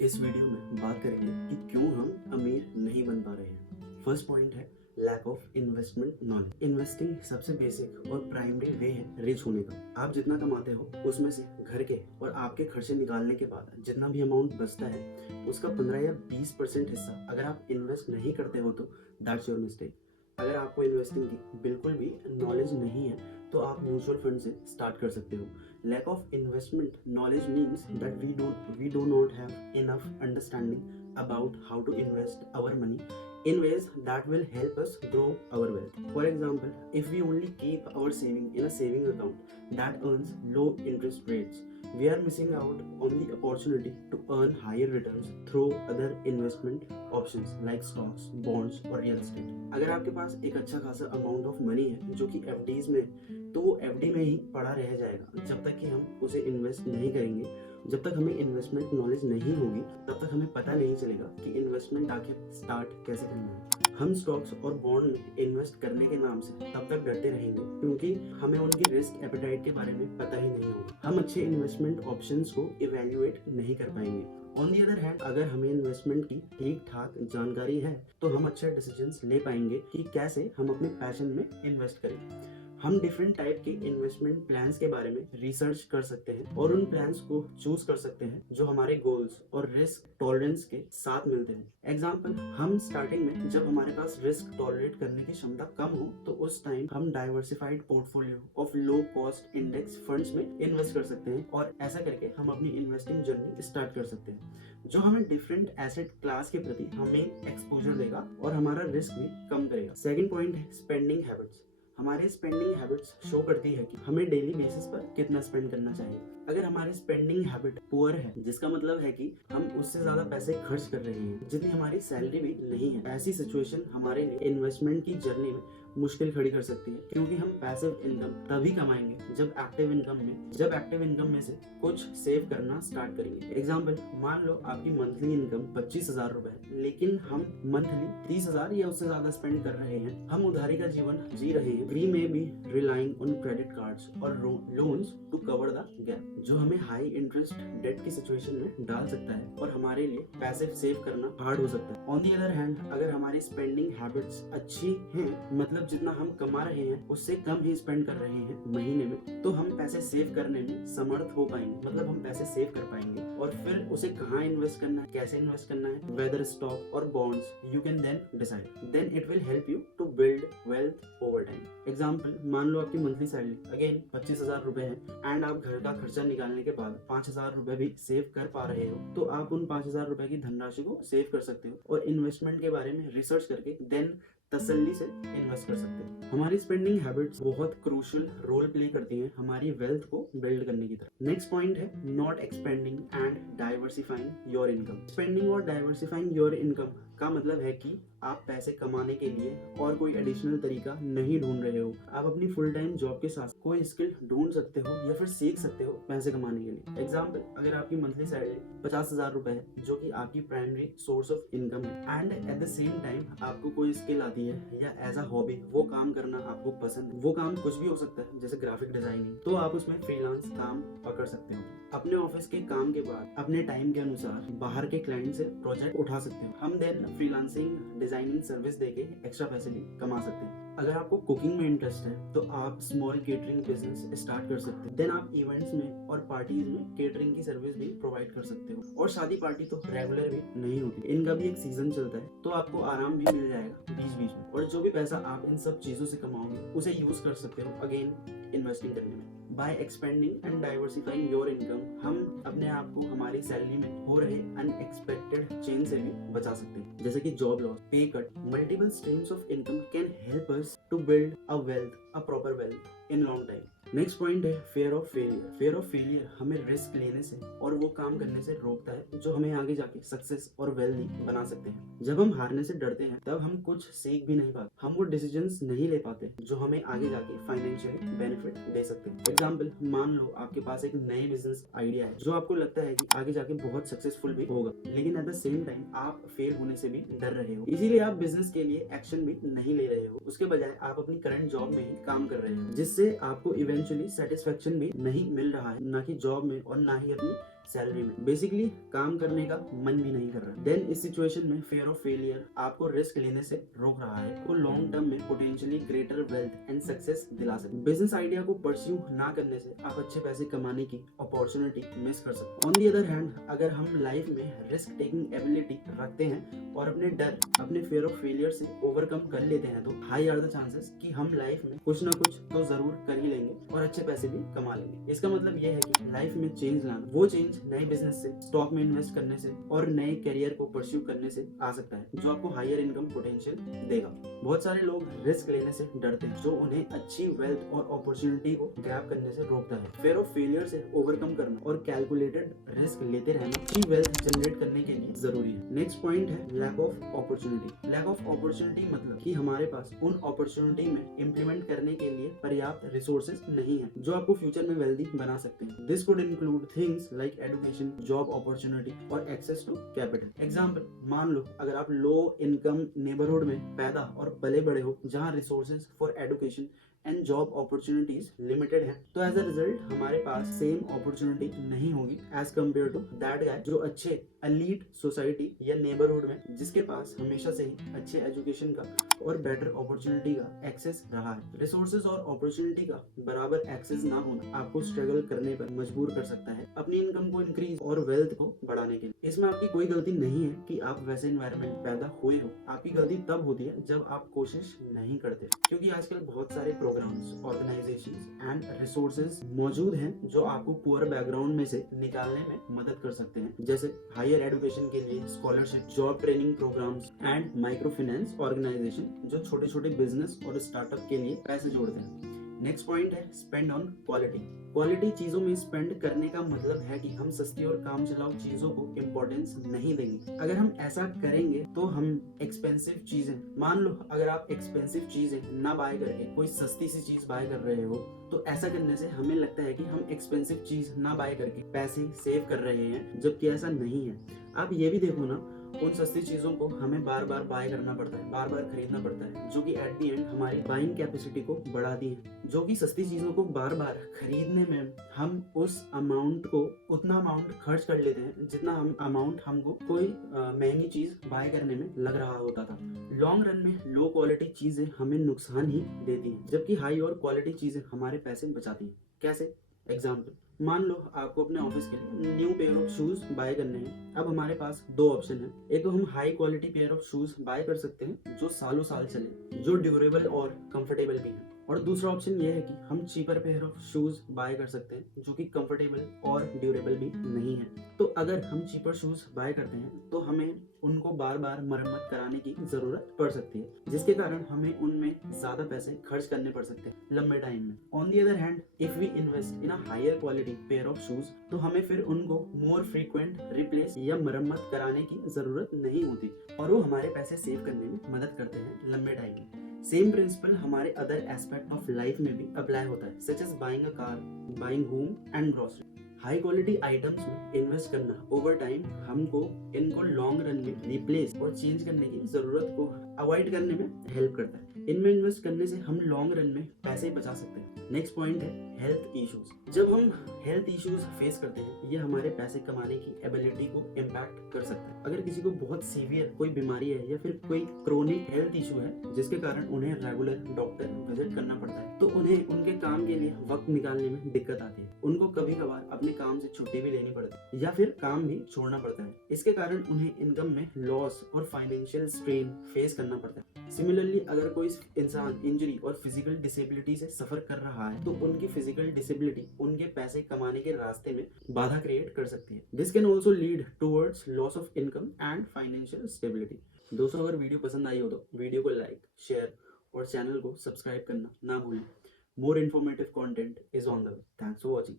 इस वीडियो में बात करेंगे कि क्यों हम अमीर नहीं बन पा रहे हैं। फर्स्ट पॉइंट है lack of investment knowledge. Investing सबसे बेसिक और प्राइमरी वे है रिच होने का। आप जितना कमाते हो उसमें से घर के और आपके खर्चे निकालने के बाद जितना भी अमाउंट बचता है उसका 15 या 20% हिस्सा अगर आप इन्वेस्ट नहीं करते हो तो दैट्स योर मिस्टेक। अगर आपको इन्वेस्टिंग की बिल्कुल भी नॉलेज नहीं है तो आप म्यूचुअल फंड से स्टार्ट कर सकते हो। Lack of investment knowledge means that we do not have enough understanding about how to invest our money in ways that will help us grow our wealth. For example, if we only keep our saving in a saving account that earns low interest rates, we are missing out on the opportunity to earn higher returns through other investment options like stocks, bonds or real estate. अगर आपके पास एक अच्छा खासा amount of money है जो कि FDs में, तो वो एफडी में ही पड़ा रह जाएगा जब तक कि हम उसे इन्वेस्ट नहीं करेंगे। जब तक हमें इन्वेस्टमेंट नॉलेज नहीं होगी तब तक हमें पता नहीं चलेगा कि इन्वेस्टमेंट आखिर स्टार्ट कैसे करना है। हम स्टॉक्स और बॉन्ड में इन्वेस्ट करने के नाम से तब तक डरते रहेंगे क्योंकि हमें उनकी रिस्क एपेटाइट के बारे में पता ही नहीं होगा। हम अच्छे इन्वेस्टमेंट ऑप्शंस को इवेल्युएट नहीं कर पाएंगे। ऑन दी अदर हैंड, अगर हमें इन्वेस्टमेंट की ठीक ठाक जानकारी है तो हम अच्छे डिसीजंस ले पाएंगे कि कैसे हम अपने पैशन में इन्वेस्ट करें। हम डिफरेंट टाइप के इन्वेस्टमेंट प्लान्स के बारे में रिसर्च कर सकते हैं और उन प्लान्स को चूज कर सकते हैं जो हमारे गोल्स और रिस्क टॉलरेंस के साथ मिलते हैं। एग्जाम्पल, हम स्टार्टिंग में जब हमारे पास रिस्क टॉलरेट करने की क्षमता कम हो तो उस टाइम हम diversified portfolio of low cost index funds में इन्वेस्ट कर सकते हैं और ऐसा करके हम अपनी इन्वेस्टिंग जर्नी स्टार्ट कर सकते हैं जो हमें डिफरेंट एसेट क्लास के प्रति हमें एक्सपोजर देगा और हमारा रिस्क भी कम करेगा। सेकंड पॉइंट है स्पेंडिंग हैबिट्स। हमारे स्पेंडिंग हैबिट्स शो करती है कि हमें डेली बेसिस पर कितना स्पेंड करना चाहिए। अगर हमारी स्पेंडिंग हैबिट पुअर है जिसका मतलब है कि हम उससे ज्यादा पैसे खर्च कर रहे हैं जितनी हमारी सैलरी भी नहीं है, ऐसी सिचुएशन हमारे लिए इन्वेस्टमेंट की जर्नी में मुश्किल खड़ी कर सकती है क्योंकि हम पैसिव इनकम तभी कमाएंगे जब एक्टिव इनकम में से कुछ सेव करना स्टार्ट करेंगे। एग्जाम्पल, मान लो आपकी मंथली इनकम 25,000 रुपए है लेकिन हम मंथली 30,000 या उससे ज्यादा स्पेंड कर रहे हैं। हम उधारी का जीवन जी रहे हैं। We may be relying on credit cards और loans to cover the gap, जो हमें हाई इंटरेस्ट डेट की सिचुएशन में डाल सकता है और हमारे लिए पैसे सेव करना हार्ड हो सकता है। ऑन दी अदर हैंड, अगर हमारी स्पेंडिंग हैबिट्स अच्छी हैं, मतलब जितना हम कमा रहे हैं उससे कम ही स्पेंड कर रहे हैं महीने में, तो हम पैसे सेव करने में समर्थ हो पाएंगे। मतलब हम पैसे सेव कर पाएंगे और फिर उसे कहाँ इन्वेस्ट करना है, कैसे इन्वेस्ट करना है, वेदर स्टॉक और bonds, you can then decide. Then it will help you to build wealth over time. Example, मान लो आपकी मंथली सैलरी अगेन 25,000 रुपए है एंड आप घर का खर्चा निकालने के बाद 5,000 रुपए भी सेव कर पा रहे हो, तो आप उन 5,000 रुपए की धनराशि को सेव कर सकते हो और इन्वेस्टमेंट के बारे में रिसर्च करके देन तसल्ली से इन्वेस्ट कर सकते हैं। हमारी स्पेंडिंग हैबिट्स बहुत क्रूशियल रोल प्ले करती हैं हमारी वेल्थ को बिल्ड करने की तरफ। नेक्स्ट पॉइंट है not expanding and diversifying your income. Spending और डाइवर्सिफाइंग योर इनकम का मतलब है कि आप पैसे कमाने के लिए और कोई एडिशनल तरीका नहीं ढूंढ रहे हो। आप अपनी फुल टाइम जॉब के साथ कोई स्किल ढूंढ सकते हो या फिर सीख सकते हो पैसे कमाने के लिए। एग्जाम्पल, अगर आपकी मंथली सैलरी 50,000 रुपए है जो कि आपकी प्राइमरी सोर्स ऑफ इनकम है and at the same time आपको कोई स्किल आती है या एज अ हॉबी वो काम करना आपको पसंद है, वो काम कुछ भी हो सकता है जैसे ग्राफिक डिजाइनिंग, तो आप उसमें फ्रीलांस काम पकड़ सकते हो। अपने ऑफिस के काम के बाद अपने टाइम के अनुसार बाहर के क्लाइंट से प्रोजेक्ट उठा सकते हो। हम देन फ्रीलांसिंग डिजाइनिंग सर्विस देके एक्स्ट्रा पैसे भी कमा सकते हैं। अगर आपको कुकिंग में इंटरेस्ट है तो आप स्मॉल केटरिंग बिजनेस स्टार्ट कर सकते हैं। देन आप इवेंट्स में और पार्टीज में केटरिंग की सर्विस भी प्रोवाइड कर सकते हो। और शादी पार्टी तो रेगुलर भी नहीं होती, इनका भी एक सीजन चलता है, तो आपको आराम भी मिल जाएगा बीच बीच में। और जो भी पैसा आप इन सब चीजों से कमाओगे उसे यूज कर सकते हो अगेन इन्वेस्टिंग करने में। By expending and diversifying your income, हम अपने आप को हमारी सैलरी में हो रहे अनएक्सपेक्टेड चेंज से भी बचा सकते हैं, जैसे कि job loss, pay cut. Multiple streams of income can help us to build a wealth, a proper wealth in long time. Next point है fear of failure. Fear of failure हमें risk लेने से और वो काम करने से रोकता है जो हमें आगे जाके सक्सेस और वेल्दी बना सकते हैं। जब हम हारने से डरते हैं तब हम कुछ सीख भी नहीं पाते, हम वो डिसीजंस नहीं ले पाते जो हमें आगे जाके फाइनेंशियली बेनिफिट दे सकते हैं। एग्जाम्पल, मान लो आपके पास एक नए बिजनेस आइडिया है जो आपको लगता है कि आगे जाके बहुत सक्सेसफुल भी होगा, लेकिन एट द सेम टाइम आप फेल होने से भी डर रहे हो, इसीलिए आप बिजनेस के लिए एक्शन भी नहीं ले रहे हो। उसके बजाय आप अपनी करंट जॉब में ही काम कर रहे हो जिससे आपको इवेंचुअली सेटिस्फेक्शन भी नहीं मिल रहा है, ना कि जॉब में और ना ही अपनी सैलरी में, बेसिकली काम करने का मन भी नहीं कर रहा। देन इस सिचुएशन में फियर ऑफ फेलियर आपको रिस्क लेने से रोक रहा है, वो लॉन्ग टर्म में potentially greater wealth and success दिला सकते। बिजनेस आइडिया को परस्यू ना करने से आप अच्छे पैसे कमाने की अपॉर्चुनिटी मिस कर सकते। ऑन दी अदर हैंड, अगर हम लाइफ में रिस्क टेकिंग एबिलिटी रखते हैं और अपने डर, अपने फियर ऑफ फेलियर से ओवरकम कर लेते हैं, तो हाई आर द चांसेस कि हम लाइफ में कुछ ना कुछ तो जरूर कर ही लेंगे और अच्छे पैसे भी कमा लेंगे। इसका मतलब यह है कि लाइफ में चेंज लाना, वो चेंज नए बिजनेस से, स्टॉक में इन्वेस्ट करने से और नए करियर को परस्यू करने से आ सकता है, जो आपको हायर इनकम पोटेंशियल देगा। बहुत सारे लोग रिस्क लेने से डरते हैं, जो उन्हें अच्छी वेल्थ और अपॉर्चुनिटी को ग्रैब करने से रोकता है। फियर ऑफ फेलियर से ओवरकम करना और कैलकुलेटेड रिस्क लेते रहना अच्छी वेल्थ जनरेट करने के लिए जरूरी है। नेक्स्ट पॉइंट है lack of opportunity. Lack of opportunity मतलब कि हमारे पास उन अपॉर्चुनिटी में इम्प्लीमेंट करने के लिए पर्याप्त रिसोर्सेज नहीं है, जो आपको फ्यूचर में वेल्दी बना सकते हैं। This could include things like education, job opportunity और एक्सेस टू कैपिटल। एग्जाम्पल, मान लो अगर आप लो इनकम नेबरहुड में पैदा और पले बड़े हो, जहाँ resources for education and job opportunities limited है, तो एज अ रिजल्ट हमारे पास सेम अपॉर्चुनिटी नहीं होगी as compare to that guy जो अच्छे एलीट सोसाइटी या नेबरहुड में, जिसके पास हमेशा से ही अच्छे एजुकेशन का और बेटर अपॉर्चुनिटी का एक्सेस रहा है। रिसोर्सेज और अपॉर्चुनिटी का बराबर एक्सेस ना होना आपको स्ट्रगल करने पर मजबूर कर सकता है अपनी इनकम को इंक्रीज और वेल्थ को बढ़ाने के लिए। इसमें आपकी कोई गलती नहीं है कि आप वैसे एनवायरनमेंट पैदा हुए हो, आपकी गलती तब होती है जब आप कोशिश नहीं करते, क्योंकि आजकल बहुत सारे प्रोग्राम्स, ऑर्गेनाइजेशंस एंड रिसोर्सेज मौजूद हैं जो आपको पुअर बैकग्राउंड में से निकालने में मदद कर सकते हैं, जैसे हायर एजुकेशन के लिए scholarship, job training programmes and micro finance organisation जो छोटे छोटे बिजनेस और स्टार्टअप के लिए पैसे जोड़ते हैं। नेक्स्ट पॉइंट है स्पेंड ऑन क्वालिटी। क्वालिटी चीजों में स्पेंड करने का मतलब है कि हम सस्ती और काम चलाऊ चीजों को इम्पोर्टेंस नहीं देंगे। अगर हम ऐसा करेंगे तो हम एक्सपेंसिव चीजें, मान लो अगर आप एक्सपेंसिव चीजें ना बाय करके कोई सस्ती सी चीज बाय कर रहे हो, तो ऐसा करने से हमें लगता है कि हम एक्सपेंसिव चीज ना बाय करके पैसे सेव कर रहे हैं, जबकि ऐसा नहीं है। आप ये भी देखो ना, उन सस्ती चीजों को हमें बार बार बाय करना पड़ता है, बार बार खरीदना पड़ता है, जो कि एट दी एंड हमारी बाइंग कैपेसिटी को बढ़ाती है। जो कि सस्ती चीजों को बार बार खरीदने में हम उस अमाउंट को, उतना अमाउंट खर्च कर लेते हैं जितना हम अमाउंट हमको कोई महंगी चीज बाय करने में लग रहा होता था। लॉन्ग रन में लो क्वालिटी चीजें हमें नुकसान ही देती हैं, जबकि हाई और क्वालिटी चीजें हमारे पैसे बचाती हैं। कैसे? एग्जाम्पल, मान लो आपको अपने ऑफिस के लिए new pair of shoes buy करने हैं। अब हमारे पास दो ऑप्शन है, एक तो हम high quality pair of shoes buy कर सकते हैं जो सालों साल चले, जो ड्यूरेबल और कंफर्टेबल भी है, और दूसरा ऑप्शन ये है कि हम cheaper pair of shoes buy कर सकते हैं जो कि कंफर्टेबल और ड्यूरेबल भी नहीं है। तो अगर हम चीपर शूज बाय करते हैं तो हमें उनको बार बार मरम्मत कराने की जरूरत पड़ सकती है, जिसके कारण हमें उनमें ज्यादा पैसे खर्च करने पड़ सकते हैं लंबे टाइम में। On the other hand, if we invest in a higher quality pair of shoes, तो हमें फिर उनको मोर फ्रीक्वेंट रिप्लेस या मरम्मत कराने की जरूरत नहीं होती और वो हमारे पैसे सेव करने में मदद करते हैं लंबे टाइम में। सेम प्रिंसिपल हमारे अदर एस्पेक्ट ऑफ लाइफ में भी अप्लाई होता है, such as buying a car, buying home and grocery. High quality items में इन्वेस्ट करना ओवर टाइम हमको इनको लॉन्ग रन में रिप्लेस और चेंज करने की जरूरत को अवॉइड करने में हेल्प करता है। इनमें इन्वेस्ट करने से हम लॉन्ग रन में पैसे बचा सकते हैं। नेक्स्ट पॉइंट है हेल्थ इश्यूज। जब हम हेल्थ इश्यूज फेस करते हैं, ये हमारे पैसे कमाने की एबिलिटी को इम्पैक्ट कर सकता है। अगर किसी को बहुत सीवियर कोई बीमारी है या फिर कोई क्रोनिक हेल्थ इशू है जिसके कारण उन्हें रेगुलर डॉक्टर विजिट करना पड़ता है, तो उन्हें उनके काम के लिए वक्त निकालने में दिक्कत आती है। उनको कभी कभार अपने काम से छुट्टी भी लेनी पड़ती है या फिर काम भी छोड़ना पड़ता है। इसके कारण उन्हें इनकम में लॉस और फाइनेंशियल स्ट्रेन फेस करना पड़ता है। सिमिलरली, अगर कोई इंसान इंजरी और फिजिकल डिसेबिलिटी से सफर कर रहा है, तो उनकी फिजिकल डिसेबिलिटी उनके पैसे कमाने के रास्ते में बाधा क्रिएट कर सकती है। This can also lead towards loss of income and financial stability. दोस्तों, अगर वीडियो पसंद आई हो तो वीडियो को लाइक, शेयर और चैनल को सब्सक्राइब करना ना भूलें। More informative content is on the way. Thanks for watching.